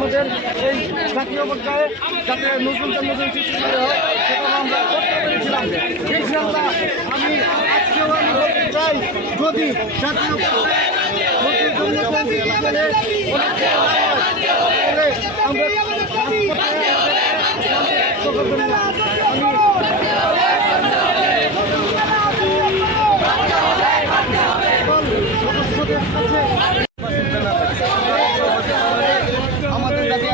আমাদের এই সাকিন সুযোগে যাদের নুজুলতে নুজুলতে থাকতে যদি